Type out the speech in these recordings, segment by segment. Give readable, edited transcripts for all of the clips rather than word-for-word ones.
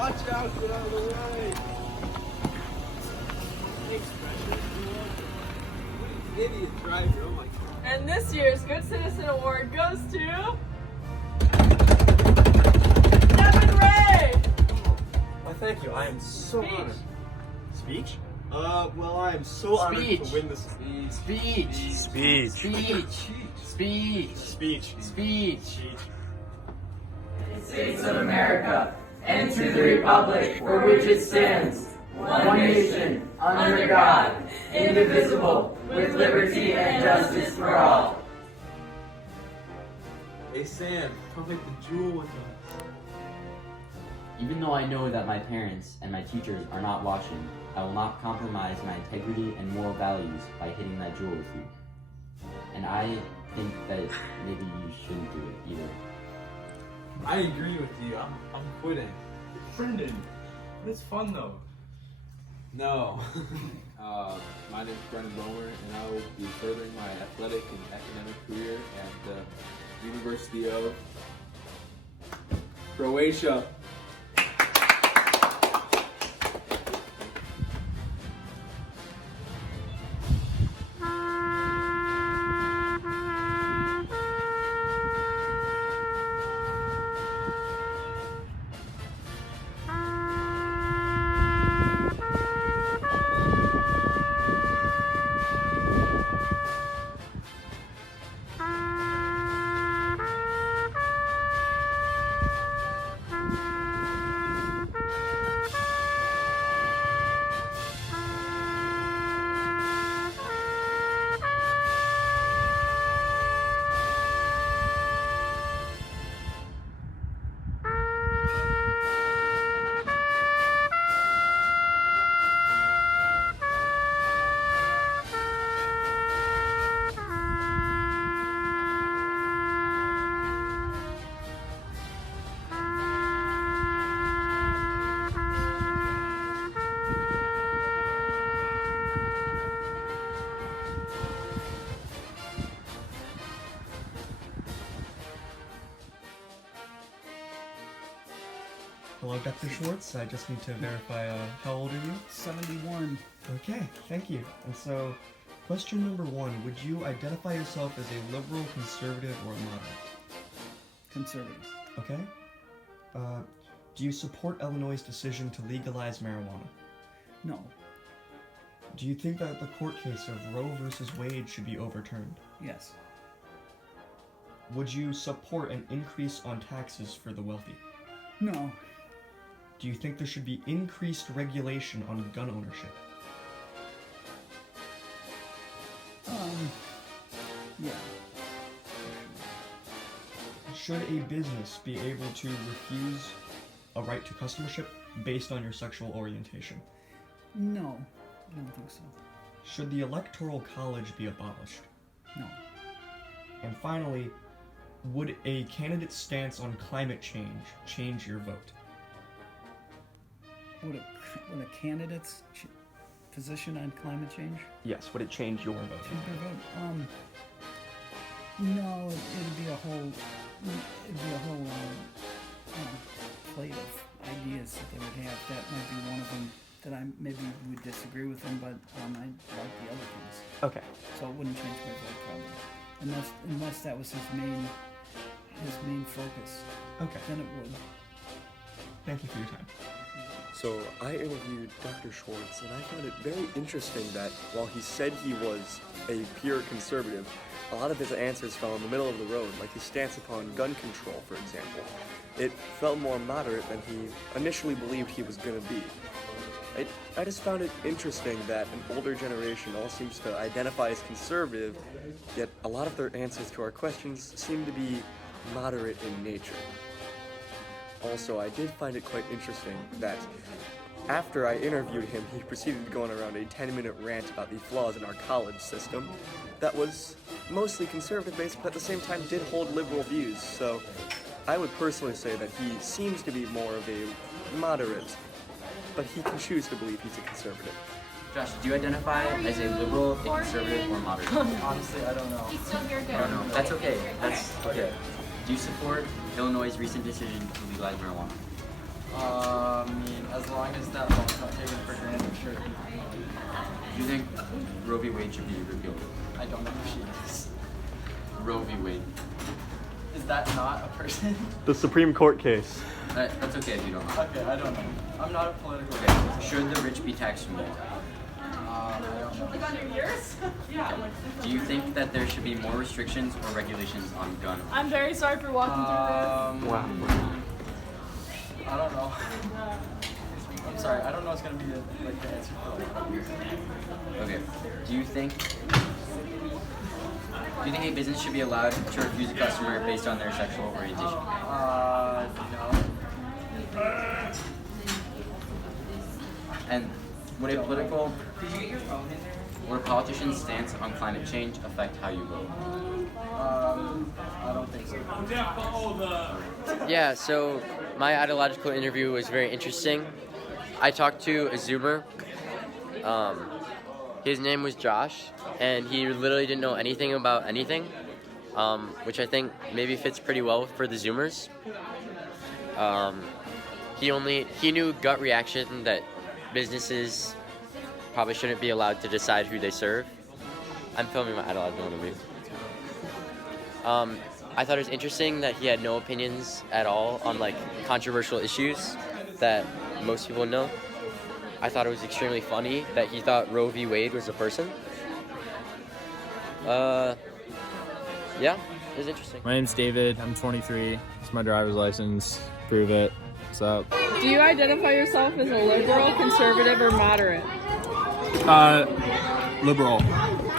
Watch out, get out of the way. Thanks, Precious. What an idiot driver, oh my God. And this year's Good Citizen Award goes to Devin Ray. Why, thank you. I am so Speech. honored. Speech? Well, I am so honored to win this Speech. States of America, and to the republic for which it stands, one nation, under God, indivisible, with liberty and justice for all. Hey Sam, come take the jewel with us. Even though I know that my parents and my teachers are not watching, I will not compromise my integrity and moral values by hitting that jewel with you. And I think that maybe you shouldn't do it either. I agree with you. I'm quitting. Brenden, it's fun though. No. My name is Brenden Bomer, and I will be furthering my athletic and academic career at the University of Croatia. Hello, Dr. Schwartz. I just need to verify, how old are you? 71. Okay, thank you. And so, question number 1. Would you identify yourself as a liberal, conservative, or moderate? Conservative. Okay. Do you support Illinois' decision to legalize marijuana? No. Do you think that the court case of Roe versus Wade should be overturned? Yes. Would you support an increase on taxes for the wealthy? No. Do you think there should be increased regulation on gun ownership? Yeah. Should a business be able to refuse a right to customership based on your sexual orientation? No. I don't think so. Should the Electoral College be abolished? No. And finally, would a candidate's stance on climate change your vote? Would a candidate's position on climate change? Yes, would it change your vote? Change my vote? No, it'd be a whole plate of ideas that they would have. That might be one of them that I maybe would disagree with them, but I like the other things. Okay. So it wouldn't change my vote probably, unless that was his main focus. Okay. Then it would. Thank you for your time. So I interviewed Dr. Schwartz, and I found it very interesting that while he said he was a pure conservative, a lot of his answers fell in the middle of the road, like his stance upon gun control, for example. It felt more moderate than he initially believed he was going to be. I just found it interesting that an older generation all seems to identify as conservative, yet a lot of their answers to our questions seem to be moderate in nature. Also, I did find it quite interesting that after I interviewed him, he proceeded to go on around a 10-minute rant about the flaws in our college system that was mostly conservative-based, but at the same time did hold liberal views. So I would personally say that he seems to be more of a moderate, but he can choose to believe he's a conservative. Josh, do you identify as a liberal, a conservative, or moderate? Honestly, I don't know. He's still here, good. I don't know. That's okay. That's okay. Do you support Illinois' recent decision to legalize marijuana? I mean, as long as that law's not taken for granted, sure. Do you think Roe v. Wade should be repealed? I don't know who she is. Roe v. Wade. Is that not a person? The Supreme Court case. That's okay if you don't know. Okay, I don't know. I'm not a political Okay. guy. Should the rich be taxed more? I don't know. Like on New Year's? Yeah. Do you think that there should be more restrictions or regulations on gun? I'm very sorry for walking through Wow. I don't know. I'm sorry, I don't know what's gonna be the answer for Okay. Do you think a business should be allowed to refuse a customer based on their sexual orientation? no. And would a politician's stance on climate change affect how you vote? I don't think so. Yeah, so my ideological interview was very interesting. I talked to a Zoomer. His name was Josh, and he literally didn't know anything about anything, which I think maybe fits pretty well for the Zoomers. He knew gut reaction that businesses probably shouldn't be allowed to decide who they serve. I'm filming my ideological interview. I thought it was interesting that he had no opinions at all on like controversial issues that most people know. I thought it was extremely funny that he thought Roe v. Wade was a person. Yeah, it was interesting. My name's David. I'm 23. It's my driver's license. Prove it. What's up? Do you identify yourself as a liberal, conservative, or moderate? Liberal.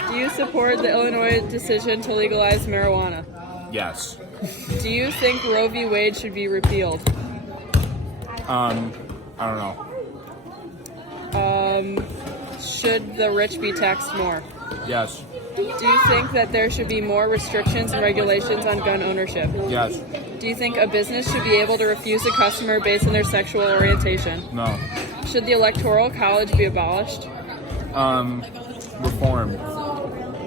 Do you support the Illinois decision to legalize marijuana? Yes. Do you think Roe v. Wade should be repealed? I don't know. Should the rich be taxed more? Yes. Do you think that there should be more restrictions and regulations on gun ownership? Yes. Do you think a business should be able to refuse a customer based on their sexual orientation? No. Should the Electoral College be abolished? Reformed.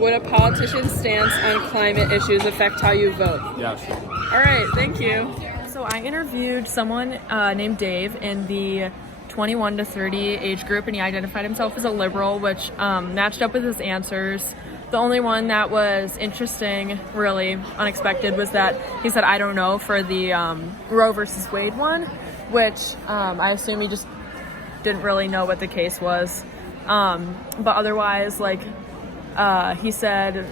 Would a politician's stance on climate issues affect how you vote? Yes. All right, thank you. So I interviewed someone named Dave in the 21 to 30 age group, and he identified himself as a liberal, which matched up with his answers. The only one that was interesting, really unexpected, was that he said, I don't know, for the Roe versus Wade one, which I assume he just didn't really know what the case was. But otherwise, he said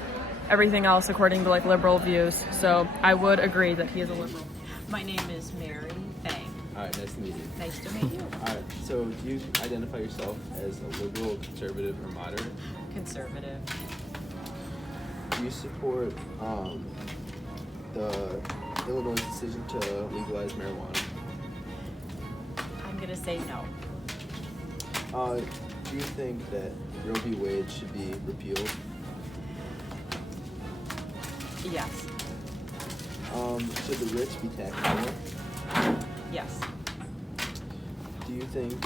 everything else according to liberal views. So I would agree that he is a liberal. My name is Mary Fang. All right, nice to meet you. Nice to meet you. All right, so do you identify yourself as a liberal, conservative, or moderate? Conservative. Do you support the Illinois decision to legalize marijuana? I'm going to say no. Do you think that Roe v. Wade should be repealed? Yes. Should the rich be taxed more? Yes. Do you think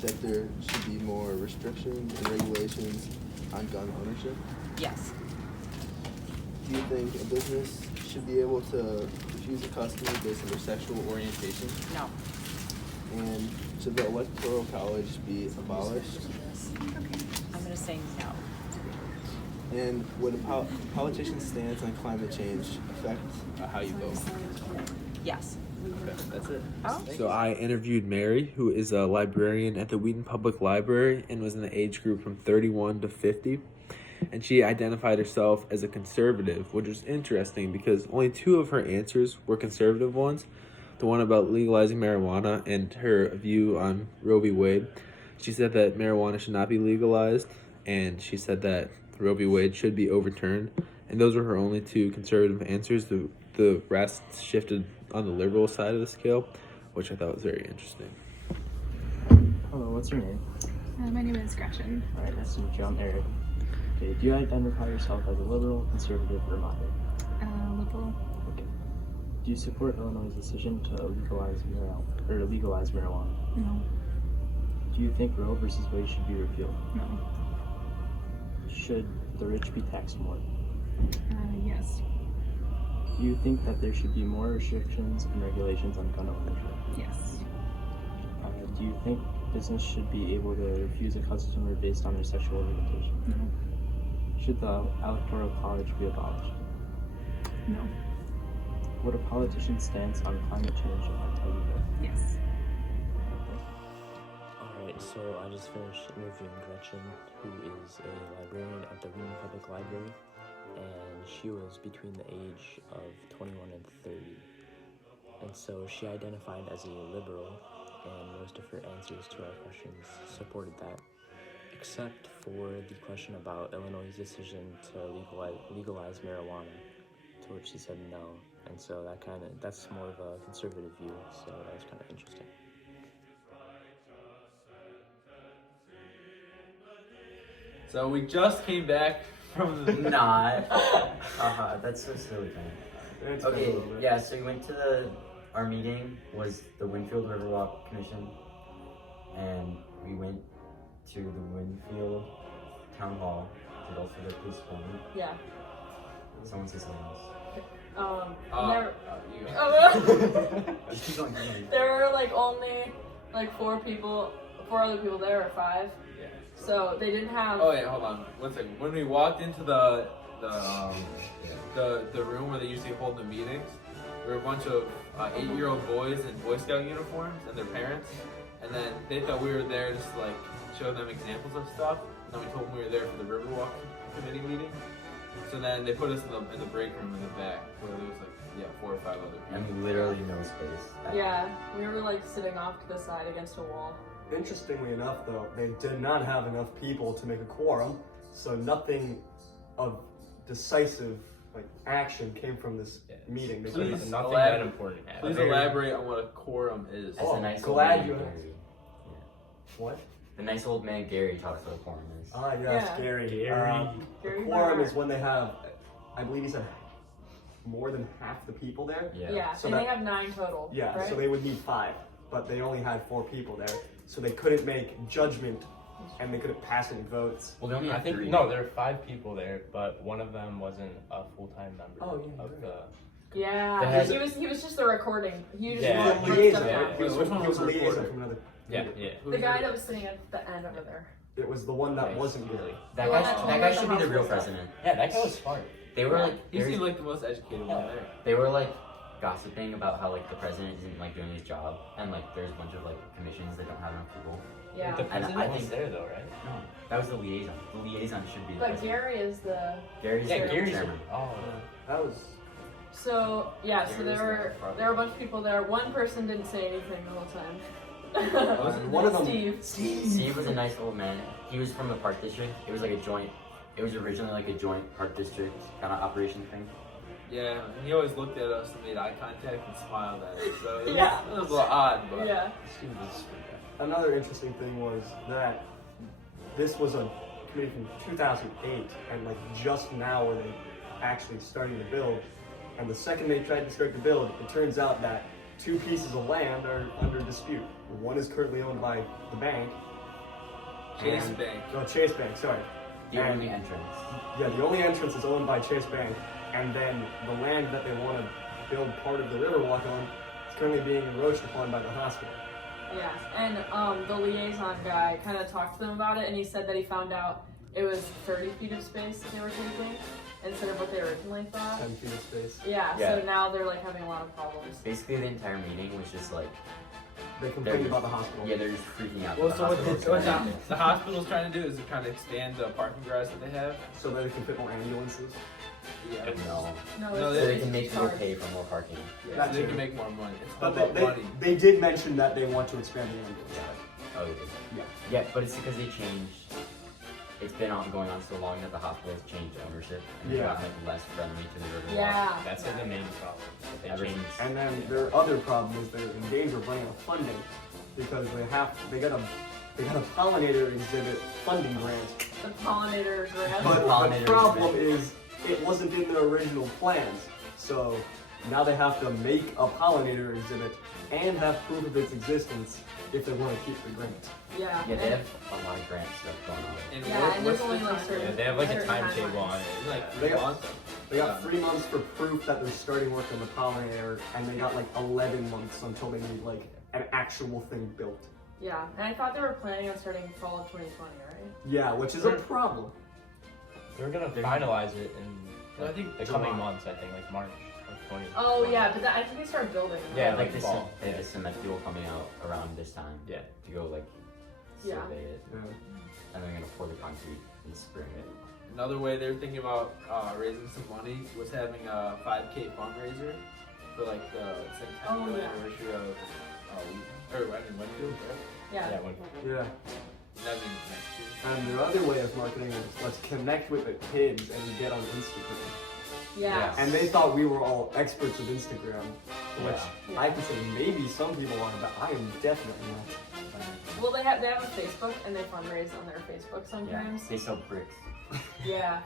that there should be more restrictions and regulations on gun ownership? Yes. Do you think a business should be able to refuse a customer based on their sexual orientation? No. And should the Electoral College be abolished? I'm going to say no. And would a politician's stance on climate change affect how you vote? Yes. Okay, that's it. Oh. So I interviewed Mary, who is a librarian at the Wheaton Public Library and was in the age group from 31 to 50. And she identified herself as a conservative, which is interesting because only 2 of her answers were conservative ones. The one about legalizing marijuana and her view on Roe v. Wade. She said that marijuana should not be legalized, and she said that Roe v. Wade should be overturned. And those were her only 2 conservative answers. The rest shifted on the liberal side of the scale, which I thought was very interesting. Hello, what's your name? My name is Gretchen. Alright, nice to meet you. I'm Erick. Okay, do you identify yourself as a liberal, conservative, or moderate? Liberal. Okay. Do you support Illinois' decision to legalize marijuana? No. Do you think Roe versus Wade should be repealed? No. Should the rich be taxed more? Yes. Do you think that there should be more restrictions and regulations on gun ownership? Yes. Do you think business should be able to refuse a customer based on their sexual orientation? No. Should the electoral college be abolished? No. Would a politician's stance on climate change affect how you vote? Yes. Alright, so I just finished interviewing Gretchen, who is a librarian at the Wheaton Public Library, and she was between the age of 21 and 30. And so she identified as a liberal, and most of her answers to our questions supported that, except for the question about Illinois' decision to legalize marijuana, to which she said no. And so that's more of a conservative view, so that was kind of interesting. So we just came back from the... Not. That's so silly, man. Okay, yeah, so we went to our meeting was the Winfield Riverwalk Commission, and we went to the Winfield Town Hall to go for the police department. Yeah. Someone say something else. Just keep going. There were like only like four other people there, or five. Yeah. So they didn't have. Oh yeah, hold on, 1 second. When we walked into the room where they usually hold the meetings, there were a bunch of 8-year-old boys in Boy Scout uniforms and their parents, and then they thought we were there just to like show them examples of stuff. And then we told them we were there for the Riverwalk committee meeting. So then they put us in the break room in the back where there was like 4 or 5 other people. And literally no space. Yeah, we were like sitting off to the side against a wall. Interestingly enough, though, they did not have enough people to make a quorum, so nothing of decisive action came from this meeting. Please nothing that important happened. Please elaborate on what a quorum is. That's a nice glad old you man, asked. Gary. What? The nice old man Gary talks about quorum is. Ah, yes, Yeah. Gary. A Gary quorum Barr. is when they have, I believe he said, more than half the people there. Yeah, So and that- they have 9 total. Yeah, right? so they would need 5, but they only had 4 people there, so they couldn't make judgment, and they couldn't pass any votes. Well, they only I had think 3. no, there were 5 people there, but one of them wasn't a full-time member of the. Yeah, he was just a recording. He just Yeah. wrote Liaison. stuff down. He was Which one a was the liaison reporter? from another. Yeah. The guy that was sitting at the end over there. It was the one that wasn't Gary. That Well, guy, that's that all guy the should be the real hospital president. Yeah, that guy was smart. They were like, He seemed like the most educated one there. they were like gossiping about how like the president isn't like doing his job, and like there's a bunch of like commissions that don't have enough people. Yeah. The And president I was think there though, right? no, that was the liaison. The liaison should be the But president. Gary is the. Gary's Yeah, the Gary's. chairman. Oh. That was. So yeah, so Gary was there were a bunch of people there. One person didn't say anything the whole time. One of them. Steve. Was a nice old man. He was from the park district. It was like a joint. It was originally like a joint park district kind of operation thing. Yeah, and he always looked at us and made eye contact and smiled at us. So it was, Yeah. it was a little odd, but Yeah. Steve was sweet guy. Another interesting thing was that this was a committee from 2008, and just now were they actually starting to build. And the second they tried to start to build, it turns out that 2 pieces of land are under dispute. One is currently owned by the bank. Chase and- Bank. No, Chase Bank, sorry. The And- only entrance. Yeah, the only entrance is owned by Chase Bank, and then the land that they want to build part of the Riverwalk on is currently being encroached upon by the hospital. Yeah, and the liaison guy kind of talked to them about it, and he said that he found out it was 30 feet of space that they were taking instead of what they originally thought. 10 feet of space. Yeah, Yeah. so now they're having a lot of problems. Basically, the entire meeting was just like. They complained about the hospital. Yeah, they're just freaking out. Well, The so what hospital's the hospital's trying to do is to kind of expand the parking garage that they have. So that they can fit more ambulances. Yeah. No. No, No, So they they can make people charge. pay for more parking. Yeah, That so they too. can make more money. It's all But about they, money. they did mention that they want to expand the ambulance. Oh, they did. Yeah. Yeah, but it's because they changed. It's been going on so long that the hospital has changed ownership and Yeah. gotten less friendly to the Riverwalk. Yeah. That's the main problem. They Ever changed. since- And then their other problem is they're in danger of running out of funding because they got a pollinator exhibit funding grant. The pollinator grant. But the Pollinator problem exhibit. is it wasn't in their original plans. So now they have to make a pollinator exhibit and have proof of its existence if they want to keep the grant. Yeah. Yeah, they and- have a lot of grant stuff going on. And Yeah, what- and what's there's only the like time? certain. Yeah, they have like a certain timetable timelines. on it. It's like They 3 got- months. They got 3 months for proof that they're starting work on the pollinator, and they got 11 months until they need an actual thing built. Yeah, and I thought they were planning on starting fall of 2020, right? Yeah, which is a problem. They're gonna finalize it in I think the coming months. I think like March of 20. Oh yeah, but I think they start building. Yeah, like like fall. they have a cement fuel coming out around this time. Yeah. To go like Yeah. survey it. Yeah. And they're gonna pour the concrete and spring it. Another way they're thinking about raising some money was having a 5K fundraiser for like the centennial anniversary of Winfield, right? Yeah. Yeah. That means next year. And their other way of marketing was let's connect with the kids and get on Instagram. Yeah. And they thought we were all experts of Instagram, which Yeah. I could say maybe some people are, but I am definitely not. Well, they have a Facebook and they fundraise on their Facebook sometimes. They sell bricks. Yeah.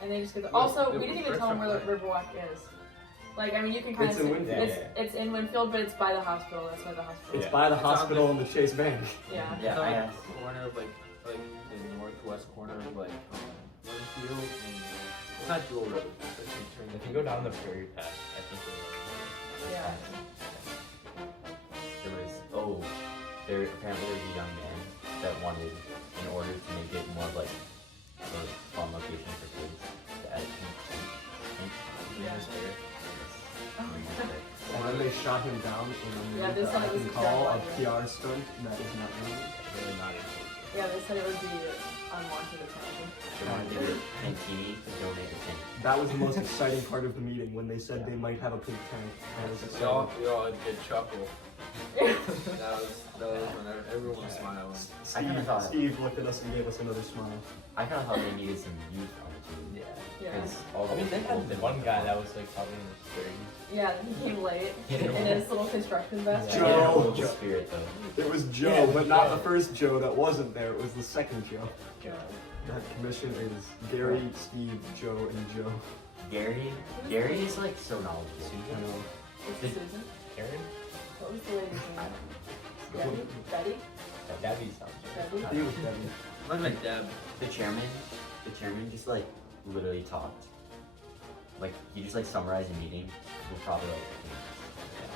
And they just get also, we didn't even tell them where the Riverwalk is. Like, I mean, you can kind It's of in see, Winfield. it's in Winfield, but it's by the hospital. That's why the hospital. It's by the hospital and the Chase Bank. Yeah. It's on like the corner of like the northwest corner of like Winfield and it's not Jewel Road. If you go down the prairie path, I think. Yeah. There apparently there's a young man that wanted, in order to make it more of like a fun location for kids, to add And then they shot him down in Yeah, they said it was a call a terrible PR stunt that is not real. Really not. Yeah, they said it would be unwanted attention. They want to give it Pantini to donate a tank. That was the most exciting part of the meeting when they said they might have a pink tank. That was We all had a good chuckle. that was when everyone was smiling. Steve looked at us and gave us another smile. I kind of thought they needed some youth on the team. Yeah. All I mean, the they had the one guy that was like probably in his 30s. Yeah, he came late in his little construction vest. Joe. Spirit though. It was Joe, but not the first Joe that wasn't there. It was the second Joe. Yeah. That commission is Gary, Steve, Joe, and Joe. Gary is like so knowledgeable. I know. What's Susan? Karen? What was the lady's name? Debbie? Betty? Debbie sounds Debbie? He was Debbie. Look like Deb. The chairman just like literally talked. Like he just like summarized a meeting. We'll probably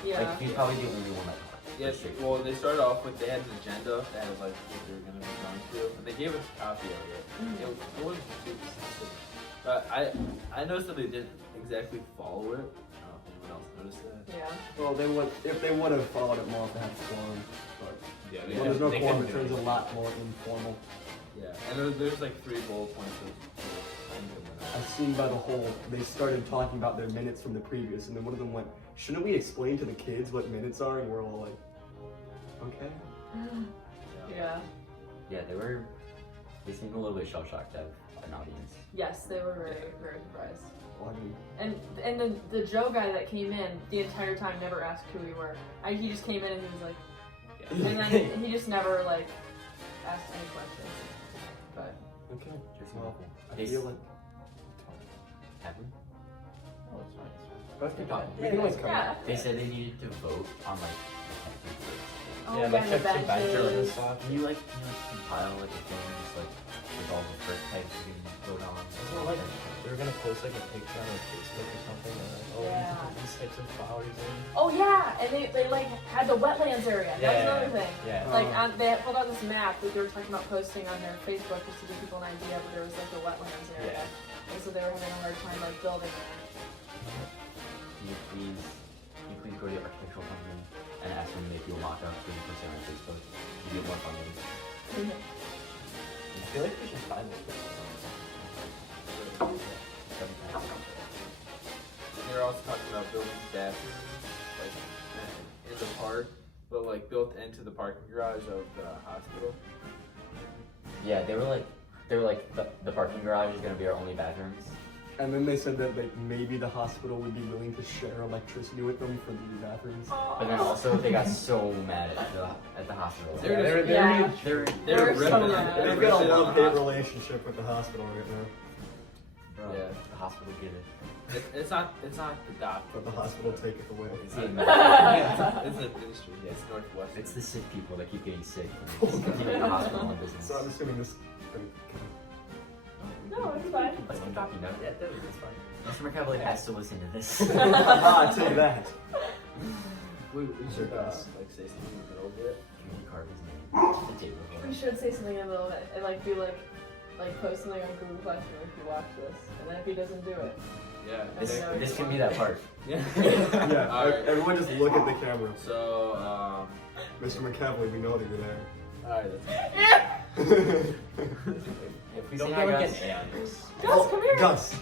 Yeah. like he's probably the only one that talked. Yes, well, they started off with, they had an agenda that had like what they were going to be going through, and they gave us a copy of it. It wasn't too specific. But I noticed that they didn't exactly follow it. I don't know if anyone else noticed that. Yeah. Well, if they would have followed it more if they had quorum, but Yeah, when there's no quorum, it turns a lot more informal. Yeah, and there's like 3 bullet points of I've seen by the whole, they started talking about their minutes from the previous, and then one of them went, shouldn't we explain to the kids what minutes are? And we're all like, okay. Yeah. Yeah, they seemed a little bit shell-shocked to have an audience. Yes, they were very, very surprised. Well, I mean, And the Joe guy that came in the entire time never asked who we were. He just came in and he was like, and then he just never like asked any questions. But okay. Well, I feel like. Have we? Oh, it's nice. Let's keep talking. We can always come back. They said they needed to vote on like oh, Yeah, like the check some benches and benches. stuff. Can you compile like a thing just like with all the first types you can vote on? Wasn't it like they were gonna post like a picture on their Facebook or something? And like, oh, Yeah. we put these types of flowers in. Oh yeah, and they like had the wetlands area. That was another thing. Yeah. Like they had pulled out this map that they were talking about posting on their Facebook just to give people an idea, but there was like the wetlands area, and so they were having a hard time like building there. Can you please go to the architectural company and ask them to make you a mock-up so you can post it on Facebook? You get more funding. I feel like we should find it. They're also talking about building bathrooms, like in the park, but like built into the parking garage of the hospital. Yeah, they were like the parking garage is gonna be our only bathrooms. And then they said that like maybe the hospital would be willing to share electricity with them for the bathrooms. But then also they got so mad at the hospital. They're so mad. They've got a love-hate relationship with the hospital right now. Bro, Yeah. the hospital get it. It's not the doctor. But the hospital take it away. It's an industry. Yeah, it's Northwest. It's the sick people that keep getting sick from keeping the hospital in business. So I'm assuming this. No, it's fine. Let's keep talking now. Yeah, that was fine. Mr. McCavalli has to listen to this. I'll tell you that. We should like say something in the middle of it. Can carve his name to the table for We us? should say something in the middle of it and like do like post something on Google Classroom if you watch this, and then if he doesn't do it. Yeah. This can be that part. Yeah. Yeah, All right. everyone just look at the camera. So, Mr. McCaffrey, we know that you're there. alright, that's If we Say don't hi, get Gus. an A on this. Gus, come here. Gus!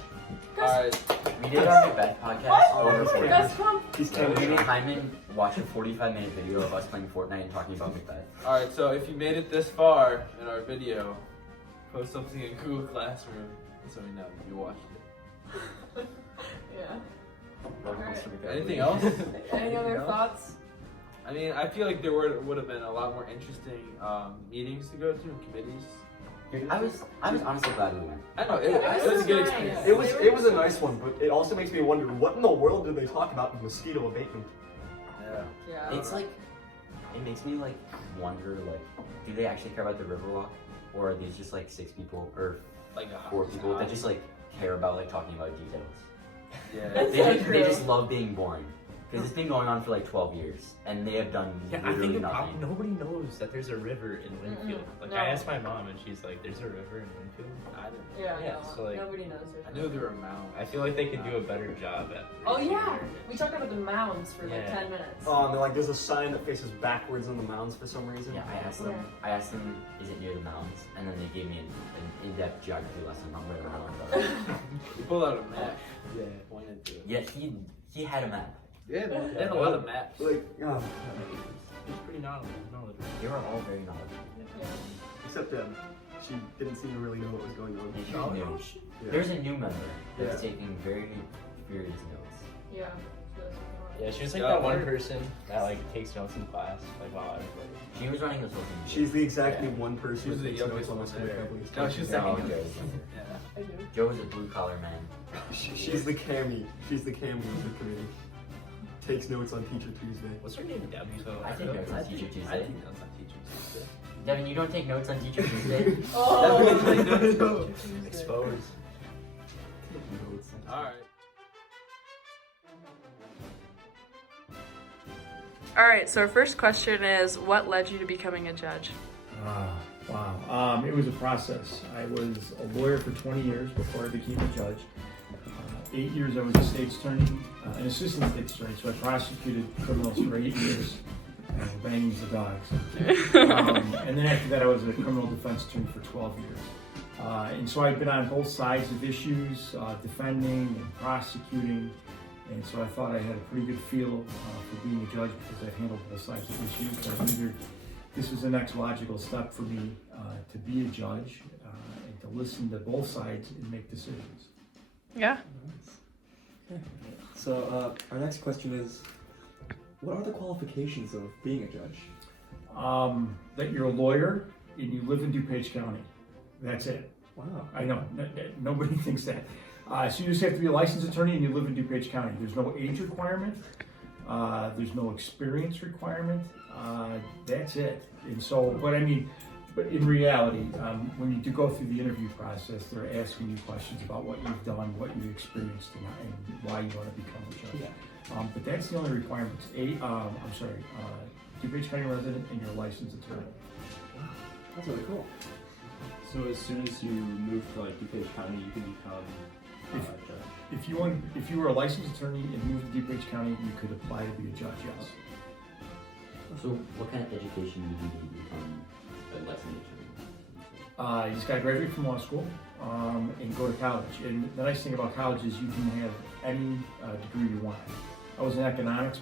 Alright. We did our Macbeth podcast over Gus, Fortnite. Gus, come. He's So we camera made shy. Hyman watch a 45-minute video of us playing Fortnite and talking about Macbeth. Alright, so if you made it this far in our video, post something in Google Classroom so we know you watched it. Yeah. Anything else? Any other thoughts? I mean, I feel like there would have been a lot more interesting meetings to go to and committees. Dude, I was honestly glad we went. I know, Yeah, it was a good nice. experience. It was a nice one, but it also makes me wonder, what in the world did they talk about with mosquito abatement? Yeah. Yeah. It's like, it makes me like wonder, like, do they actually care about the Riverwalk, or are these just like 6 people or Like 4 people that just like care about like talking about details? Yeah. They just love being boring. Because it's been going on for like 12 years, and they have done Yeah, I literally think nothing. nobody knows that there's a river in Winfield. Like no. I asked my mom, and she's like, "There's a river in Winfield." I didn't. Yeah, Yeah, no, so, like, nobody knows. I knew there were mountains. I feel like they could do a better job at. Oh yeah, we talked about the mounds for like Yeah. 10 minutes. Oh, and they're like, there's a sign that faces backwards on the mounds for some reason. Yeah, I asked them, is it near the mountains? And then they gave me an in-depth geography lesson on where the mountains are. You pulled out a map. Yeah. Pointed to it. Yeah, he had a map. Yeah, they had a lot of maps. Like, It's pretty knowledgeable. They were all very knowledgeable. except she didn't seem to really know what was going on. Yeah, she was new. Yeah. There's a new member that's Yeah. taking very furious notes. Yeah. Yeah, she was like Yeah, that one we're- person that like takes notes in class, like while everybody. She was running this whole thing. She's the exactly one person She was who the takes notes youngest on one this there. company's No, she was No, second. Joe's Yeah. Joe's a blue collar man. She's the Cami. She's the Cami of the committee. Takes notes on Teacher Tuesday. What's her name? Debbie. I take notes on Teacher I Tuesday. think notes on Teacher Tuesday. Devin, you don't take notes on Teacher Tuesday? Oh. Exposed. Alright. All right, so our first question is, what led you to becoming a judge? Wow. It was a process. I was a lawyer for 20 years before I became a judge. 8 years I was a state's attorney, an assistant state's attorney, so I prosecuted criminals for 8 years, banging the dogs. And then after that I was a criminal defense attorney for 12 years. And so I've been on both sides of issues, defending and prosecuting. And so I thought I had a pretty good feel for being a judge because I've handled both sides of issues. So I figured this was the next logical step for me to be a judge and to listen to both sides and make decisions. Yeah. So our next question is, what are the qualifications of being a judge? That you're a lawyer and you live in DuPage County. That's it. Wow. I know, nobody thinks that. So you just have to be a licensed attorney and you live in DuPage County. There's no age requirement. There's no experience requirement. That's it. And so, but in reality, when you do go through the interview process, they're asking you questions about what you've done, what you've experienced, and why you want to become a judge. Yeah. But that's the only requirements. DuPage County resident and you're a licensed attorney. Wow. That's really cool. So as soon as you move to like DuPage County, you can become a judge. If you were a licensed attorney and moved to DuPage County, you could apply to be a judge, yes. So what kind of education do you need to become a licensed attorney? You just got to graduate from law school and go to college. And the nice thing about college is you can have any degree you want. I was an economics major.